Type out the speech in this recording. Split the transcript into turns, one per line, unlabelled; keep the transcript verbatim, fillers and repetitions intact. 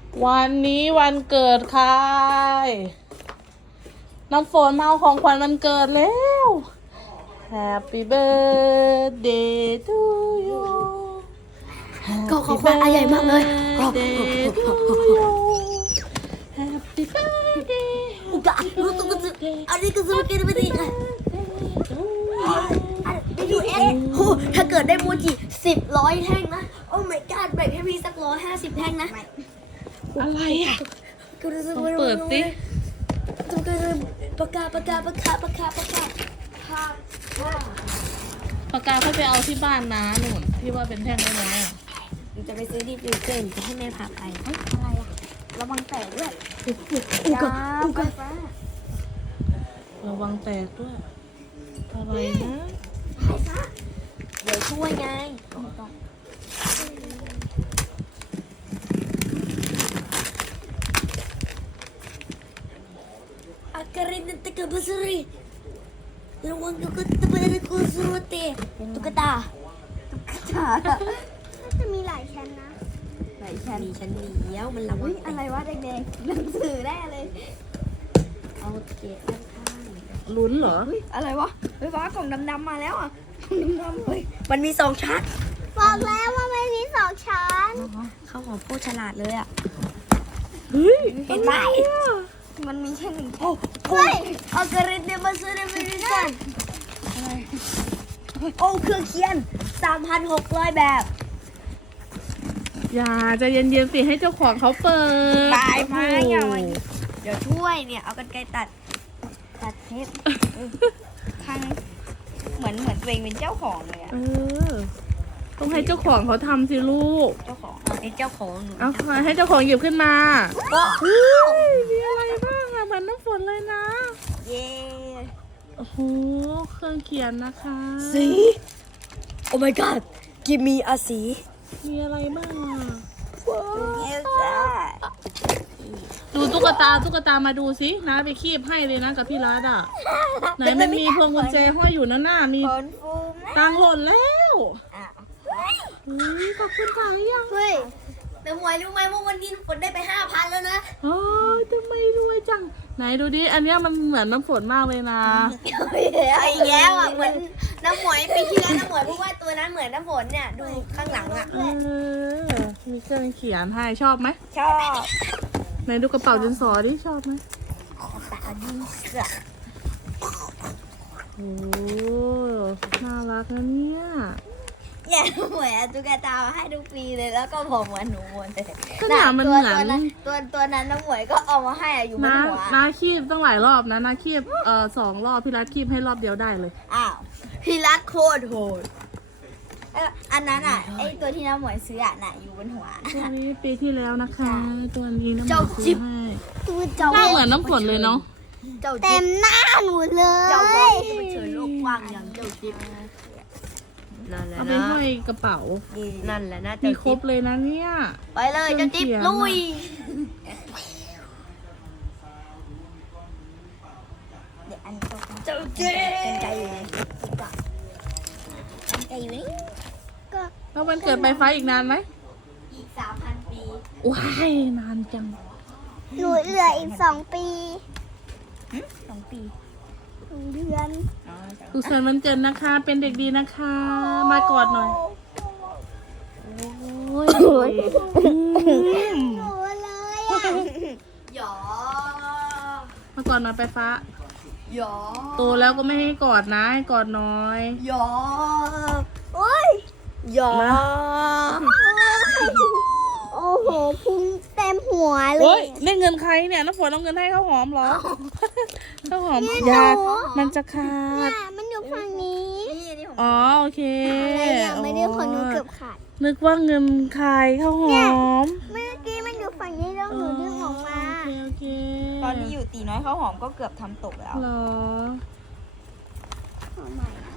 วันนี้วันเกิดใครน้ำฝนมาเอาของขวัญวันเกิดแล้ว Happy birthday to you
ก็ของขวัญอันใหญ่มากเลย
Birthday to you Happy birthday
อุกะรู้ตัวกันอันนี้ก็สมัยกันไม่ดีค่ะดูเอ็นโหถ้าเกิดได้โมจิสิบร้อยแท่งนะโอ้ my god แบ่งให้พี่สักร้อยห้าสิบแท่งนะ
อะไรอ่ะ
ก็รู้สึก
ลอง
ว่า
เปิดสิ
ต้องการปากกาปากกาปากกาปากกาปากกาภาพ
ปากกาค่อยไปเอาที่บ้านนะหนุนที่ว่าเป็นแท่งน้อยๆอ่ะ
หนูจะไปซื้อที่ฟิวเจอร์จะให้แม่พาไปอะไรอ่ะระวังแตกด้วยอุกะอุกะ
ระวังแตกด้วยอะไรนะ
ให้ซะเดี๋ยวช่วยไงอาการินตะกะบัสรีระวังตุ๊กตาเป็นกุศลเตตุ๊กตาตุ๊กตา
จะมีหลายชั้นนะ
ไหนชั้นชั้นเดียวมันระวัง
อะไรวะแดงๆหนังสือได้เลย
เอาเกล็ดข้าง
ลุ้นเหรอ
อะไรวะไฟฟ้ากล่องดำๆมาแล้วอ่ะดำๆเลย
ๆมันมีสองชั้น
บอกแล้วว่าไม่มีสองชั้น
ข้าวหอมโคตรฉลาดเลยอ่ะ
เฮ้ย
เห็นไหม
มันมีแค่หนึ่ง
โอ้โหอาการินเดบัสรีไม่ได้สั่นโอ้เครื่องเขียน สามพันหกร้อย แบบ
อย่าใจะเย็นๆสิให้เจ้าของเขาเปิด
ตายไหมอย่ามาเดี๋ยวช่วยเนี่ย เอากันไกรตัด ตัดเทปทางเหมือนเหมือนตัวเองเป็นเจ้าของเลยอะ
เออ ต้องให้เจ้าของเขาทำสิลูก
เจ้าของเป็นเจ้าของหนู
เอามาให้เจ้าของหยิบขึ้นมา
ก็
เฮ้ยมีอะไรบ้างอะเหมือนน้ำฝนเลยนะ
เย้
โอ้โห เครื่องเขียนนะคะ
สี โอ้ my god กิมมีอาสี
มีอะไรบ้างอะ
เอลซ่า
ดูตุ๊กตาตุ๊กตามาดูสินะไปคีบให้เลยนะกับพี่รัตอ่ะ ไหนมันมีพวงกุญแจห้อยอยู่นั่นน่ะมี
ผลฟูมาก
ตังค์หล่นแล้ว
อ่ะ
เฮ้ยขอบคุณค่ะยัง
เฮ้ย
แต่หมวยรู้ไหมว่าวันนี้ฝนได้ไปห้าพันแล้วนะ
โอ้ยทำไมรวยจัง ไหนดูดิ อันเนี้ยมันเหมือนน้ำฝนมากเลยนะ
เอาอีกแล้วอ่ะเหมือนน้ำหมวยปีที่แล้วน้ำหมวยพูดว่าตัวนั้นเหมือนน้ำฝนเนี่ยดูข้างหลังอ่ะ
เออ มีเครื่องเขียนให้ชอบไหม
ชอบ
ไหนดูกระเป๋าดินสอดิชอบไหม
ตาดีเสือ
โอ้น่ารักนะเนี่ย
เนี่ยหมวยเอาตุ๊กตามาให้ดูฟรีเลยแล้วก็บอกเหมือนหนูหมดเลย
ก็เนี่ยมันเหมือน
ตัวนั้นตัวตัวนั้นน้ำหมวยก็เอามาให้อะอยู่บน
น้า
หัว
น้าคีบต้องหลายรอบนะน้าคีบเอ่อสองรอบพี่รัฐคีบให้รอบเดียวได้เลย
อ้าวพี่รัดโคตรโหดเอ้ยอันนั้นอ่ะไอตัวที่น้ำหมวยซื้ออ่ะน่ะอยู่บนหัว
ตัวนี้ปีที่แล้วนะคะ ตัวนี้น้ำ
เจ้า
มัน
จิ๊
ซื้อบ ให้
ตัวเจ้า
หน้าเหมือนน้ำฝนเลยเนาะ
เจ้า
เต็
จิ๊บ
มหน้าหนูเล
เจ้าบอก
ย
จะไปเชิญโลกกว้างอย่างเจ้าจิ๊บนั่นแหละ
เอาไป
นะ
ห้อยกระเป๋า
นั่นแหละนะ
มี
เจ้า
คร
จิ๊
บบ เลยนะเนี่ย
ไปเลยเจ้าจิ๊บ
เครื่อง
ลุ
เขียน
ย
อะ
เดี๋ยวอันนี้ก็เจ้าจิ๊บกันไกลอยู่ไหนกันไกลอยู่นี่
ก็
แล้ววันเกิดไปฟ้าอีกนานไหม
อีกสามพันปี
ว้ายนานจัง
หนูเหลืออีกสองปี
สองปี
หนึ่งเดือน
อ๋อ
สุขสันต์วันเกิดนะคะ เป็นเด็กดีนะคะ มากอดหน่อย โอ้ย
หนูเลยอ่ะ
หยอ
มากอดหน่อยไปฟ้า
หยอ
โตแล้วก็ไม่ให้กอดนะให้กอดน้อย
หยอ
โอ้ย
หยอ
โอ้โหพุงเต็มหัวเล
โอ้ย
ย
นี่เงินใครเนี่ยน้ำฝนเอาเงินให้ข้าวหอมเหรอ ข้าวหอม
เนี่ย
อยา
หนู
มันจะขาด
เนี่ยมันอยู่ฝั่งนี้
นี่อันนี้ของ
อ๋อโอเค
อะไรเนี่ยไม่ได้คนหนูเกือบขาด
นึกว่าเงินใครข้าวหอม
เมื่อกี้มันอยู่ฝั่งนี้แล้วหนูดึงออกมา
โอเคโอเค
ตอนที่อยู่ตีน้อยเขาหอมก็เกือบทำตกแล้ว
เหรอ
เอาใหม่